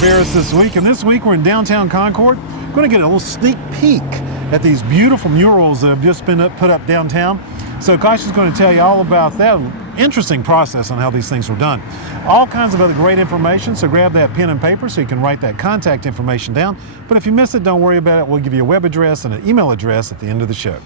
Cabarrus this week, and this week we're in downtown Concord. We're going to get a little sneak peek at these beautiful murals that have just been put up downtown. So Kasha's going to tell you all about that interesting process on how these things were done. All kinds of other great information, so grab that pen and paper so you can write that contact information down. But if you miss it, don't worry about it. We'll give you a web address and an email address at the end of the show.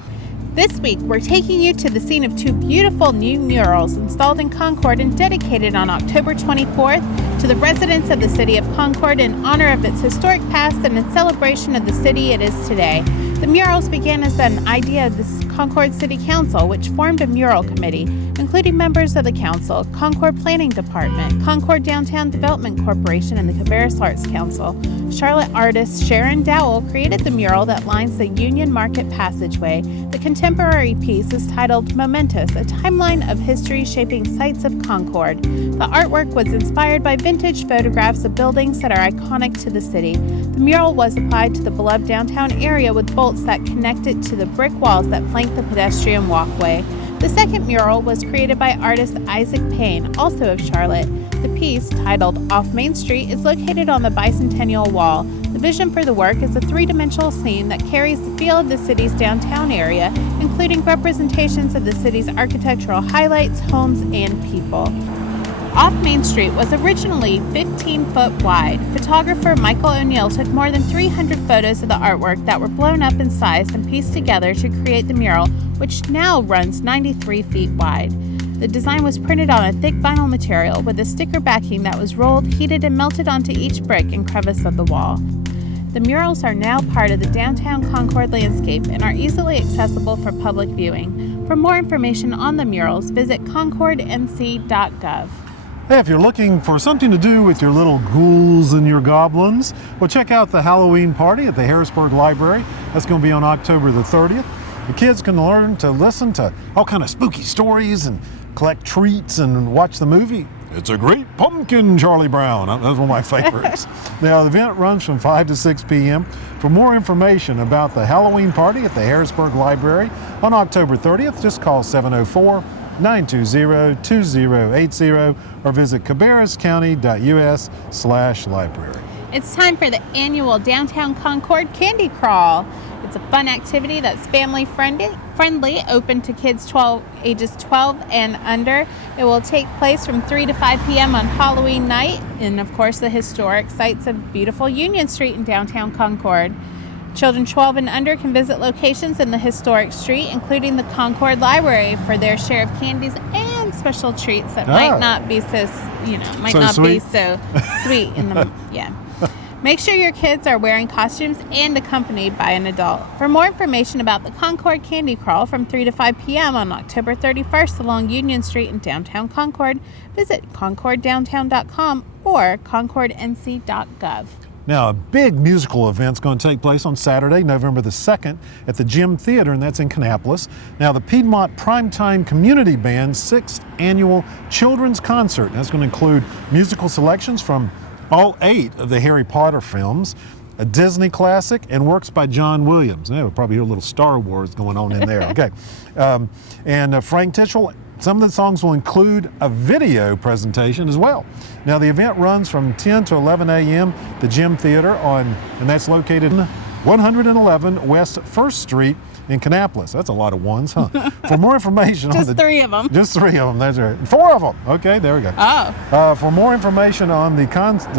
This week, we're taking you to the scene of two beautiful new murals installed in Concord and dedicated on October 24th to the residents of the city of Concord in honor of its historic past and in celebration of the city it is today. The murals began as an idea of the Concord City Council, which formed a mural committee, including members of the council, Concord Planning Department, Concord Downtown Development Corporation, and the Cabarrus Arts Council. Charlotte artist Sharon Dowell created the mural that lines the Union Market passageway. The contemporary piece is titled Momentous, a timeline of history shaping sites of Concord. The artwork was inspired by vintage photographs of buildings that are iconic to the city. The mural was applied to the beloved downtown area with bolts that connect it to the brick walls that flank the pedestrian walkway. The second mural was created by artist Isaac Payne, also of Charlotte. The piece, titled Off Main Street, is located on the Bicentennial Wall. The vision for the work is a three-dimensional scene that carries the feel of the city's downtown area, including representations of the city's architectural highlights, homes, and people. Off Main Street was originally 15 foot wide. Photographer Michael O'Neill took more than 300 photos of the artwork that were blown up in size and pieced together to create the mural, which now runs 93 feet wide. The design was printed on a thick vinyl material with a sticker backing that was rolled, heated, and melted onto each brick and crevice of the wall. The murals are now part of the downtown Concord landscape and are easily accessible for public viewing. For more information on the murals, visit concordnc.gov. Hey, if you're looking for something to do with your little ghouls and your goblins, well, check out the Halloween party at the Harrisburg Library. That's going to be on October the 30th. The kids can learn to listen to all kind of spooky stories and collect treats and watch the movie. It's a Great Pumpkin, Charlie Brown. That's one of my favorites. Now, the event runs from 5 to 6 p.m. For more information about the Halloween party at the Harrisburg Library on October 30th, just call 704-920-2080 or visit cabarruscounty.us/library. It's time for the annual Downtown Concord Candy Crawl. It's a fun activity that's family friendly, open to kids ages 12 and under. It will take place from 3 to 5 p.m. on Halloween night in, of course, the historic sites of beautiful Union Street in downtown Concord. Children 12 and under can visit locations in the historic street, including the Concord Library, for their share of candies and special treats that might not be so sweet in the Make sure your kids are wearing costumes and accompanied by an adult. For more information about the Concord Candy Crawl from 3 to 5 p.m. on October 31st along Union Street in downtown Concord, visit concorddowntown.com or concordnc.gov. Now, a big musical event's going to take place on Saturday, November the 2nd at the Gym Theater, and that's in Kannapolis. Now, the Piedmont Primetime Community Band's 6th annual children's concert. That's going to include musical selections from all 8 of the Harry Potter films, a Disney classic, and works by John Williams. We'll probably hear a little Star Wars going on in there. Okay. And Frank Tischel. Some of the songs will include a video presentation as well. Now, the event runs from 10 to 11 a.m. at the Gym Theater, and that's located in 111 West 1st Street in Kannapolis. That's a lot of ones, huh? For more information Just 3 of them. Just 3 of them, that's right. 4 of them. Okay, there we go. For more information on the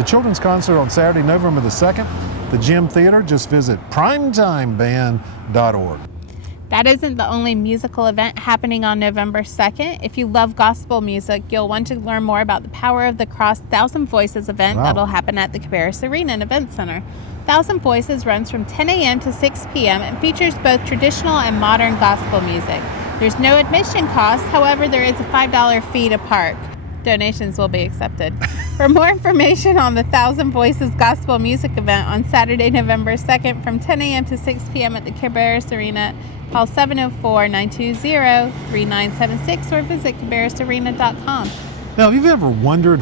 children's concert on Saturday, November the 2nd, the Gym Theater, just visit primetimeband.org. That isn't the only musical event happening on November 2nd. If you love gospel music, you'll want to learn more about the Power of the Cross 1,000 Voices event that'll happen at the Cabarrus Arena and Event Center. 1,000 Voices runs from 10 a.m. to 6 p.m. and features both traditional and modern gospel music. There's no admission cost, however, there is a $5 fee to park. Donations will be accepted. For more information on the 1,000 Voices Gospel Music event on Saturday, November 2nd from 10 a.m. to 6 p.m. at the Cabarrus Arena, call 704-920-3976 or visit cabarrusarena.com. Now, have you ever wondered,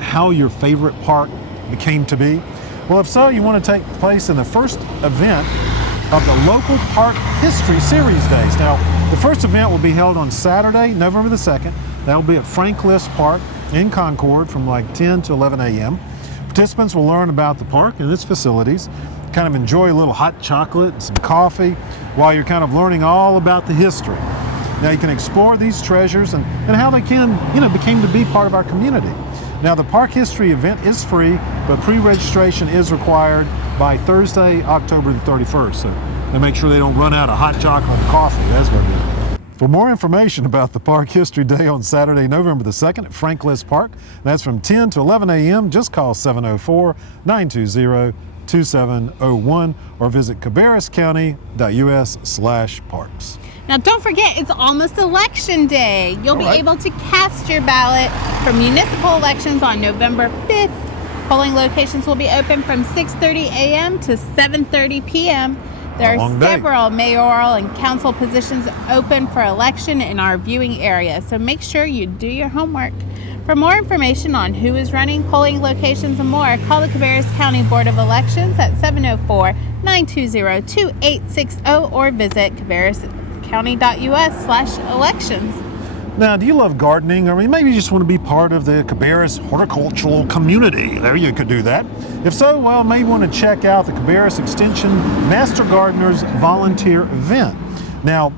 how your favorite park became to be? Well, if so, you want to take place in the first event of the local Park History Series Days. Now, the first event will be held on Saturday, November the 2nd. That will be at Frank List Park in Concord from like 10 to 11 a.m. Participants will learn about the park and its facilities, kind of enjoy a little hot chocolate and some coffee while you're kind of learning all about the history. Now you can explore these treasures and how they became to be part of our community. Now the park history event is free, but pre-registration is required by Thursday, October the 31st. So they make sure they don't run out of hot chocolate and coffee. That's what it is. For more information about the Park History Day on Saturday, November the 2nd at Frank Liss Park, that's from 10 to 11 a.m., just call 704-920-2701 or visit cabarruscounty.us/parks. Now don't forget, it's almost election day. You'll be able to cast your ballot for municipal elections on November 5th. Polling locations will be open from 6:30 a.m. to 7:30 p.m. There are several mayoral and council positions open for election in our viewing area, so make sure you do your homework. For more information on who is running, polling locations, and more, call the Cabarrus County Board of Elections at 704-920-2860 or visit cabarruscounty.us/elections. Now, do you love gardening, or maybe you just want to be part of the Cabarrus horticultural community? There, you could do that. If so, well, maybe you want to check out the Cabarrus Extension Master Gardeners Volunteer Event. Now,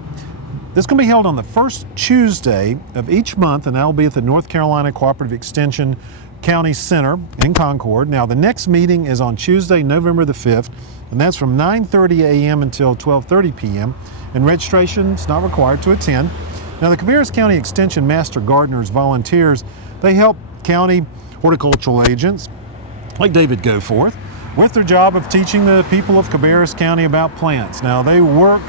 this is going to be held on the first Tuesday of each month, and that'll be at the North Carolina Cooperative Extension County Center in Concord. Now, the next meeting is on Tuesday, November the 5th, and that's from 9:30 a.m. until 12:30 p.m., and registration is not required to attend. Now, the Cabarrus County Extension Master Gardeners Volunteers, they help county horticultural agents like David Goforth with their job of teaching the people of Cabarrus County about plants. Now, they work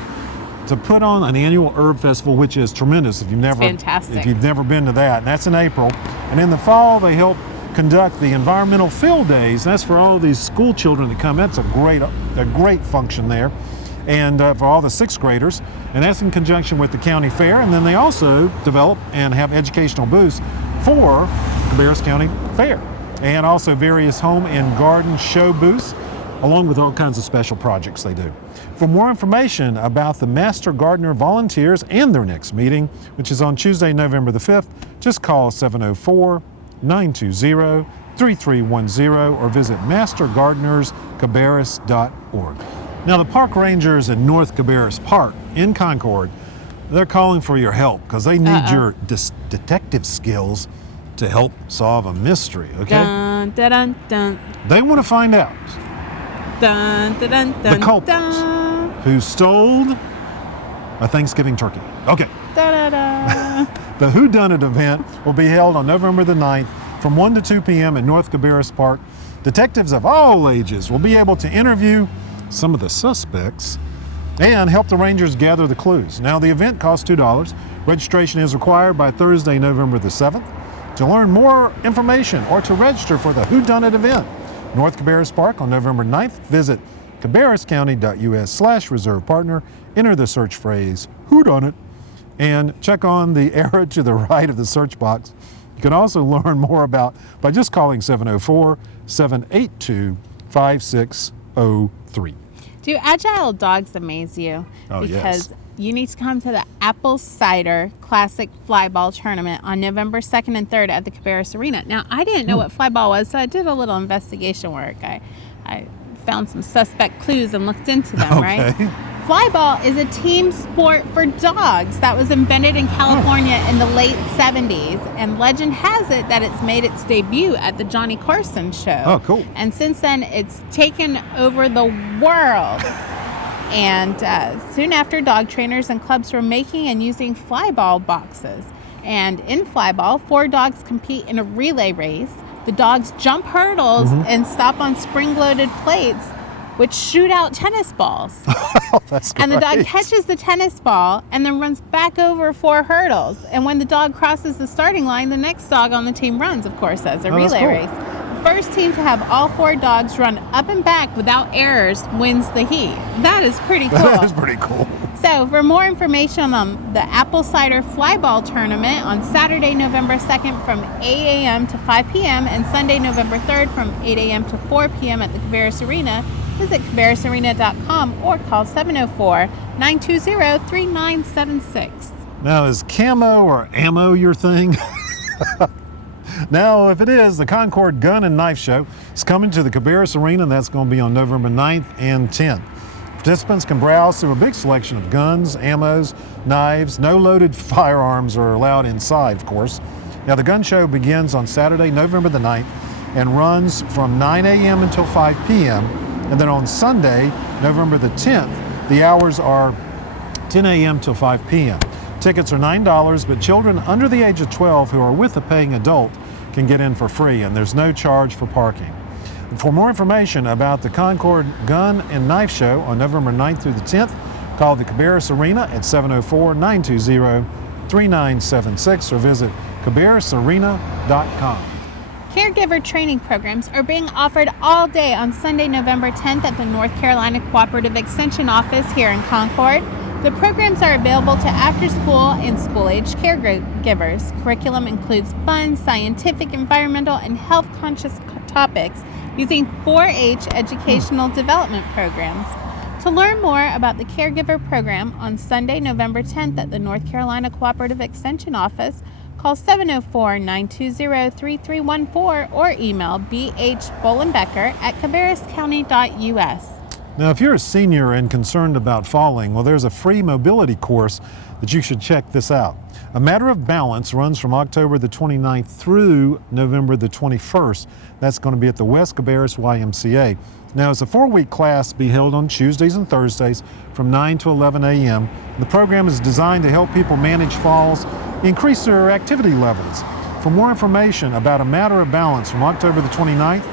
to put on an annual herb festival, which is tremendous if you've never been to that, and that's in April. And in the fall, they help conduct the environmental field days. That's for all these school children that come. That's a great function there. And for all the sixth graders, and that's in conjunction with the county fair. And then they also develop and have educational booths for Cabarrus County Fair, and also various home and garden show booths, along with all kinds of special projects they do. For more information about the Master Gardener Volunteers and their next meeting, which is on Tuesday, November the 5th, just call 704-920-3310 or visit mastergardenerscabarrus.org. Now, the park rangers in North Cabarrus Park in Concord, they're calling for your help because they need your detective skills to help solve a mystery, okay? Dun, dun, dun, dun. They want to find out Dun, dun, dun, the dun, culprit who stole a Thanksgiving turkey. Okay. Da, da, da. The Whodunit event will be held on November the 9th from 1 to 2 p.m. at North Cabarrus Park. Detectives of all ages will be able to interview some of the suspects and help the rangers gather the clues. Now, the event costs $2. Registration is required by Thursday, November the 7th. To learn more information or to register for the Whodunit event, North Cabarrus Park on November 9th, visit cabarruscounty.us/reserve partner, enter the search phrase Whodunit, and check on the arrow to the right of the search box. You can also learn more by just calling 704-782-5603. Do agile dogs amaze you? Oh, because yes. you need to come to the Apple Cider Classic Flyball Tournament on November 2nd and 3rd at the Cabarrus Arena. Now, I didn't know what flyball was, so I did a little investigation work. I found some suspect clues and looked into them, right? Flyball is a team sport for dogs that was invented in California in the late 70s, and legend has it that it's made its debut at the Johnny Carson show. Oh, cool. And since then, it's taken over the world. And soon after, dog trainers and clubs were making and using flyball boxes. And in flyball, 4 dogs compete in a relay race. The dogs jump hurdles and stop on spring-loaded plates, which shoot out tennis balls. Oh, that's great. And the dog catches the tennis ball and then runs back over 4 hurdles. And when the dog crosses the starting line, the next dog on the team runs, of course, as a relay race. The first team to have all 4 dogs run up and back without errors wins the heat. That is pretty cool. That is pretty cool. So for more information on the Apple Cider Flyball Tournament on Saturday, November 2nd from 8 a.m. to 5 p.m. and Sunday, November 3rd from 8 a.m. to 4 p.m. at the Cabarrus Arena, visit cabarrusarena.com or call 704-920-3976. Now, is camo or ammo your thing? Now, if it is, the Concord Gun and Knife Show is coming to the Cabarrus Arena, and that's going to be on November 9th and 10th. Participants can browse through a big selection of guns, ammos, knives. No loaded firearms are allowed inside, of course. Now, the gun show begins on Saturday, November the 9th, and runs from 9 a.m. until 5 p.m. And then on Sunday, November the 10th, the hours are 10 a.m. till 5 p.m. Tickets are $9, but children under the age of 12 who are with a paying adult can get in for free, and there's no charge for parking. For more information about the Concord Gun and Knife Show on November 9th through the 10th, call the Cabarrus Arena at 704-920-3976 or visit cabarrusarena.com. Caregiver training programs are being offered all day on Sunday, November 10th at the North Carolina Cooperative Extension Office here in Concord. The programs are available to after-school and school-age caregivers. Curriculum includes fun, scientific, environmental, and health-conscious topics using 4-H educational development programs. To learn more about the Caregiver program on Sunday, November 10th at the North Carolina Cooperative Extension Office, call 704-920-3314 or email bhbolenbecker@cabarruscounty.us. Now, if you're a senior and concerned about falling, well, there's a free mobility course that you should check this out. A Matter of Balance runs from October the 29th through November the 21st. That's going to be at the West Cabarrus YMCA. Now, it's a 4-week class to be held on Tuesdays and Thursdays from 9 to 11 a.m. The program is designed to help people manage falls, increase their activity levels. For more information about A Matter of Balance from October the 29th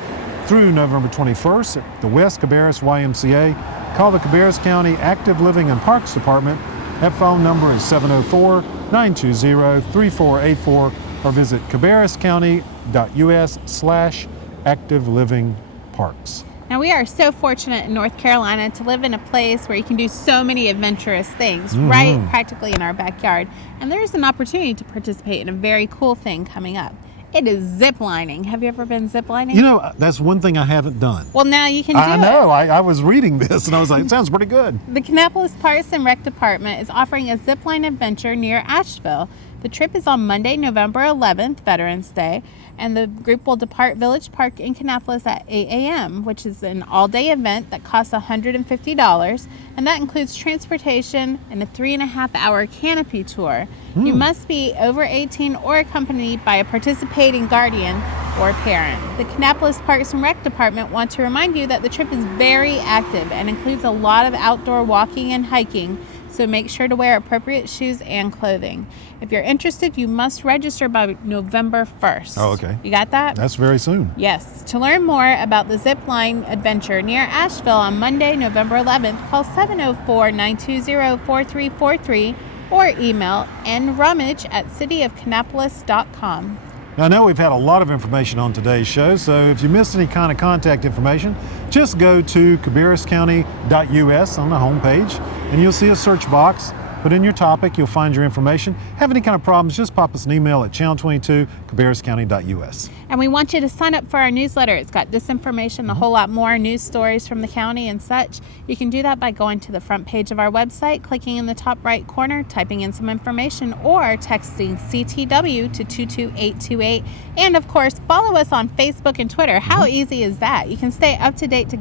through November 21st at the West Cabarrus YMCA, call the Cabarrus County Active Living and Parks Department. That phone number is 704-920-3484 or visit cabarruscounty.us/activelivingparks. Now, we are so fortunate in North Carolina to live in a place where you can do so many adventurous things right practically in our backyard. And there's an opportunity to participate in a very cool thing coming up. It is zip lining. Have you ever been zip lining? You know, that's one thing I haven't done. Well, now you can do it. I know. I was reading this and I was like, it sounds pretty good. The Kannapolis Parks and Rec Department is offering a zip line adventure near Asheville. The trip is on Monday, November 11th, Veterans Day, and the group will depart Village Park in Kannapolis at 8 a.m., which is an all-day event that costs $150, and that includes transportation and a 3.5-hour canopy tour. You must be over 18 or accompanied by a participating guardian or parent. The Kannapolis Parks and Rec Department want to remind you that the trip is very active and includes a lot of outdoor walking and hiking, so make sure to wear appropriate shoes and clothing. If you're interested, you must register by November 1st. Oh, okay. You got that? That's very soon. Yes. To learn more about the zip line adventure near Asheville on Monday, November 11th, call 704-920-4343 or email nrummage@cityofkannapolis.com. Now, I know we've had a lot of information on today's show, so if you missed any kind of contact information, just go to cabarruscounty.us on the homepage, and you'll see a search box. Put in your topic, you'll find your information. Have any kind of problems, just pop us an email at channel22, cabarruscounty.us. And we want you to sign up for our newsletter. It's got this information, a whole lot more, news stories from the county and such. You can do that by going to the front page of our website, clicking in the top right corner, typing in some information, or texting CTW to 22828. And of course, follow us on Facebook and Twitter. How easy is that? You can stay up to date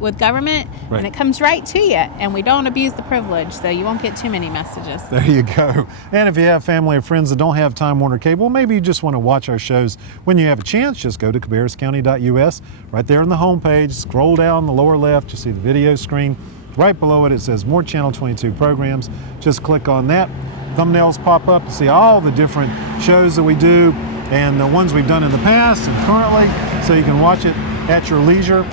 with government, and it comes right to you. And we don't abuse the privilege, so you won't get too many messages. There you go. And if you have family or friends that don't have Time Warner Cable, maybe you just want to watch our shows when you have a chance, just go to cabarruscounty.us. Right there on the homepage, scroll down the lower left, you see the video screen. Right below it, it says more Channel 22 programs. Just click on that. Thumbnails pop up to see all the different shows that we do and the ones we've done in the past and currently, so you can watch it at your leisure.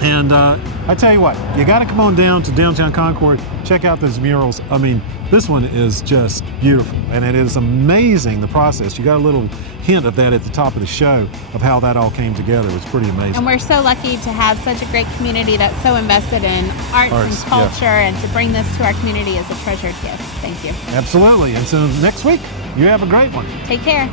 And I tell you what, you got to come on down to downtown Concord, check out those murals. I mean, this one is just beautiful, and it is amazing, the process. You got a little hint of that at the top of the show of how that all came together. It was pretty amazing. And we're so lucky to have such a great community that's so invested in arts and culture, and to bring this to our community is a treasured gift. Thank you. Absolutely. And so next week, you have a great one. Take care.